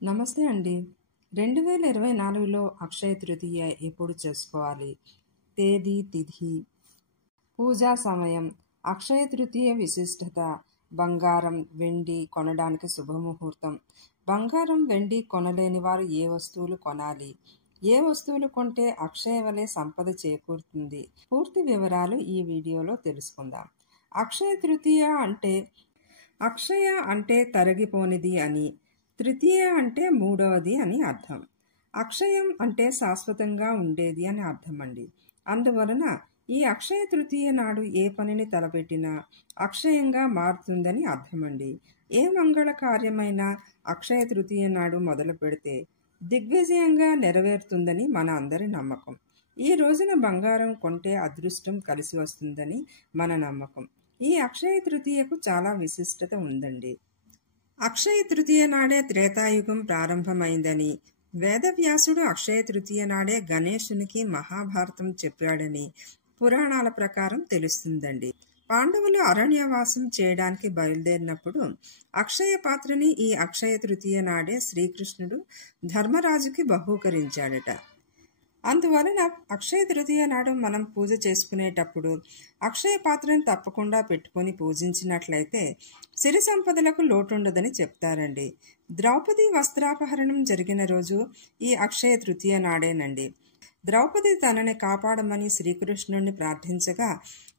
నమస్తే అండి. 2024లో అక్షయ తృతీయ ఎప్పుడు చేసుకోవాలి? తేదీ, తిథి, పూజా సమయం, అక్షయ తృతీయ విశిష్టత, బంగారం, వెండి కొనడానికి శుభముహూర్తం, బంగారం, వెండి కొనలేని వారు ఏ వస్తువులు కొనాలి, ఏ వస్తువులు కొంటే అక్షయ వలె సంపద చేకూరుతుంది, పూర్తి వివరాలు ఈ వీడియోలో తెలుసుకుందాం. అక్షయ తృతీయ అక్షయ అంటే తరగిపోనిది అని, తృతీయ అంటే మూడవది అని అర్థం. అక్షయం అంటే శాశ్వతంగా ఉండేది అని అర్థం అండి. అందువలన ఈ అక్షయ తృతీయ నాడు ఏ పనిని తలపెట్టినా అక్షయంగా మారుతుందని అర్థమండి. ఏ మంగళ కార్యమైనా అక్షయ తృతీయ నాడు మొదలు పెడితే దిగ్విజయంగా నెరవేరుతుందని మన అందరి నమ్మకం. ఈ రోజున బంగారం కొంటే అదృష్టం కలిసి వస్తుందని మన నమ్మకం. ఈ అక్షయ తృతీయకు చాలా విశిష్టత ఉందండి. అక్షయ తృతీయ నాడే త్రేతాయుగం ప్రారంభమైందని, వేదవ్యాసుడు అక్షయ తృతీయ నాడే గణేశునికి మహాభారతం చెప్పాడని పురాణాల ప్రకారం తెలుస్తుందండి. పాండవులు అరణ్యవాసం చేయడానికి బయలుదేరినప్పుడు అక్షయ పాత్రని ఈ అక్షయ తృతీయ నాడే శ్రీకృష్ణుడు ధర్మరాజుకి బహూకరించాడట. అందువలన అక్షయ తృతీయ నాడు మనం పూజ చేసుకునేటప్పుడు అక్షయ పాత్రను తప్పకుండా పెట్టుకొని పూజించినట్లయితే సిరి సంపదలకు లోటుండదని చెప్తారండి. ద్రౌపది వస్త్రాపహరణం జరిగిన రోజు ఈ అక్షయ తృతీయ నాడేనండి. ద్రౌపది తనని కాపాడమని శ్రీకృష్ణుడిని ప్రార్థించగా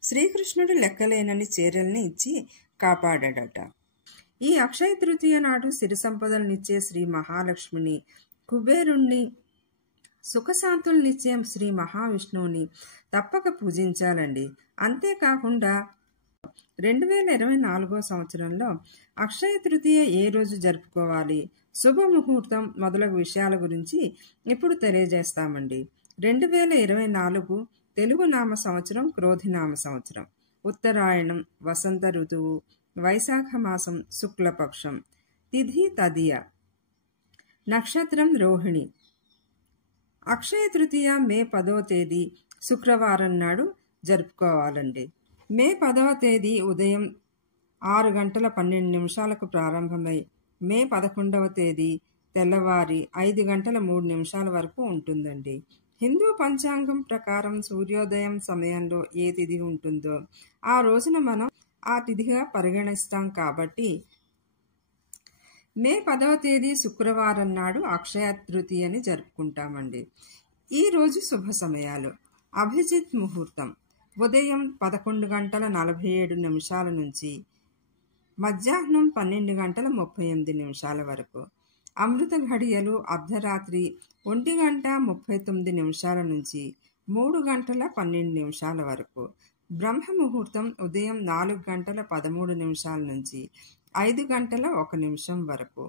శ్రీకృష్ణుడు లెక్కలేనని చీరల్ని ఇచ్చి కాపాడాడట. ఈ అక్షయ తృతీయ నాడు సిరి సంపదలనిచ్చే శ్రీ మహాలక్ష్మిని, కుబేరుణ్ణి, సుఖశాంతులనిచ్చే శ్రీ మహావిష్ణువుని తప్పక పూజించాలండి. అంతేకాకుండా 2024 సంవత్సరంలో అక్షయ తృతీయ ఏ రోజు జరుపుకోవాలి, శుభముహూర్తం మొదలగు విషయాల గురించి ఇప్పుడు తెలియజేస్తామండి. 2024 తెలుగు నామ సంవత్సరం క్రోధినామ సంవత్సరం, ఉత్తరాయణం, వసంత ఋతువు, వైశాఖ మాసం, శుక్లపక్షం, తిథి తదియ, నక్షత్రం రోహిణి. అక్షయ తృతీయ మే 10వ తేదీ శుక్రవారం నాడు జరుపుకోవాలండి. మే 10వ తేదీ ఉదయం 6:12 ప్రారంభమై మే 11వ తేదీ తెల్లవారి 5:03 వరకు ఉంటుందండి. హిందూ పంచాంగం ప్రకారం సూర్యోదయం సమయంలో ఏ తిథి ఉంటుందో ఆ రోజున మనం ఆ తిథిగా పరిగణిస్తాం కాబట్టి మే 10వ తేదీ శుక్రవారం నాడు అక్షయ తృతీయని జరుపుకుంటామండి. ఈ రోజు శుభ సమయాలు: అభిజిత్ ముహూర్తం ఉదయం 11:47 నుంచి మధ్యాహ్నం 12:38 వరకు. అమృత ఘడియలు అర్ధరాత్రి 1:39 నుంచి 3:12 వరకు. బ్రహ్మ ముహూర్తం ఉదయం 4:13 నుంచి 5:01 వరకు.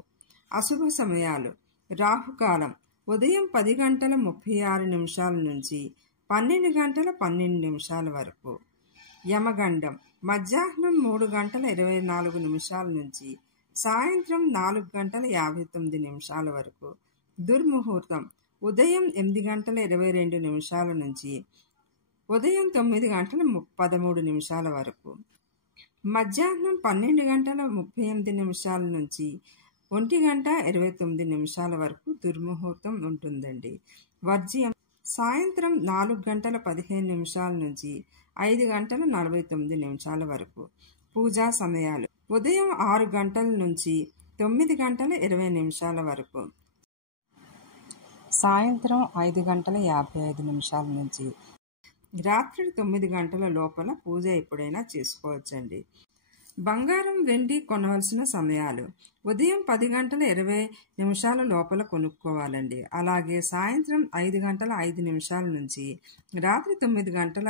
అశుభ సమయాలు: రాహుకాలం ఉదయం 10:36 నుంచి 12:12 వరకు. యమగండం మధ్యాహ్నం 3:24 నుంచి సాయంత్రం 4:59 వరకు. దుర్ముహూర్తం ఉదయం 8:22 నుంచి ఉదయం 9:13 వరకు. మధ్యాహ్నం 12:38 నుంచి 1:29 వరకు దుర్ముహూర్తం ఉంటుందండి. వర్జ్యం సాయంత్రం 4:15 నుంచి 5:49 వరకు. పూజా సమయాలు ఉదయం 6 గంటల నుంచి 9:20 వరకు. సాయంత్రం 5:55 నుంచి రాత్రి 9 గంటల లోపల పూజ ఎప్పుడైనా చేసుకోవచ్చండి. బంగారం, వెండి కొనవలసిన సమయాలు: ఉదయం 10:20 లోపల కొనుక్కోవాలండి. అలాగే సాయంత్రం 5:05 నుంచి రాత్రి 9 గంటల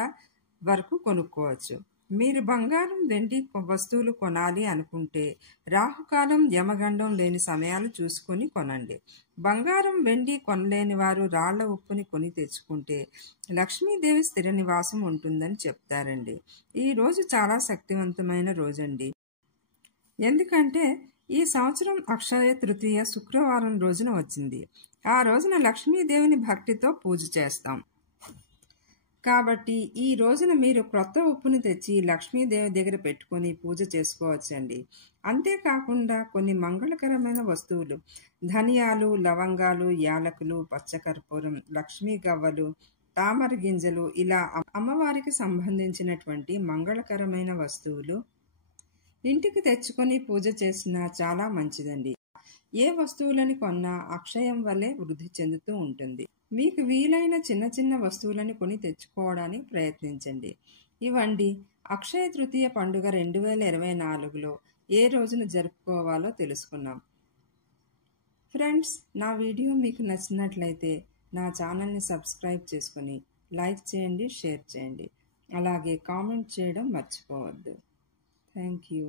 వరకు కొనుక్కోవచ్చు. మీరు బంగారం, వెండి వస్తువులు కొనాలి అనుకుంటే రాహుకాలం, యమగండం లేని సమయాలు చూసుకొని కొనండి. బంగారం, వెండి కొనలేని వారు రాళ్ల ఉప్పుని కొని తెచ్చుకుంటే లక్ష్మీదేవి స్థిర నివాసం ఉంటుందని చెప్తారండి. ఈ రోజు చాలా శక్తివంతమైన రోజండి. ఎందుకంటే ఈ సంవత్సరం అక్షయ తృతీయ శుక్రవారం రోజున వచ్చింది. ఆ రోజున లక్ష్మీదేవిని భక్తితో పూజ చేస్తాం. కాబట్టి ఈ రోజున మీరు క్రొత్త ఉప్పుని తెచ్చి లక్ష్మీదేవి దగ్గర పెట్టుకొని పూజ చేసుకోవచ్చండి. అంతేకాకుండా కొన్ని మంగళకరమైన వస్తువులు ధనియాలు, లవంగాలు, యాలకులు, పచ్చకర్పూరం, లక్ష్మీ గవ్వలు, తామర గింజలు ఇలా అమ్మవారికి సంబంధించినటువంటి మంగళకరమైన వస్తువులు ఇంటికి తెచ్చుకొని పూజ చేసినా చాలా మంచిదండి. ఏ వస్తువులని కొన్నా అక్షయం వల్లే వృద్ధి చెందుతూ ఉంటుంది. మీకు వీలైన చిన్న చిన్న వస్తువులని కొని తెచ్చుకోవడానికి ప్రయత్నించండి. ఇవండి అక్షయ తృతీయ పండుగ 2024లో ఏ రోజున జరుపుకోవాలో తెలుసుకున్నాం. ఫ్రెండ్స్, నా వీడియో మీకు నచ్చినట్లయితే నా ఛానల్ని సబ్స్క్రైబ్ చేసుకొని లైక్ చేయండి, షేర్ చేయండి. అలాగే కామెంట్ చేయడం మర్చిపోవద్దు. Thank you.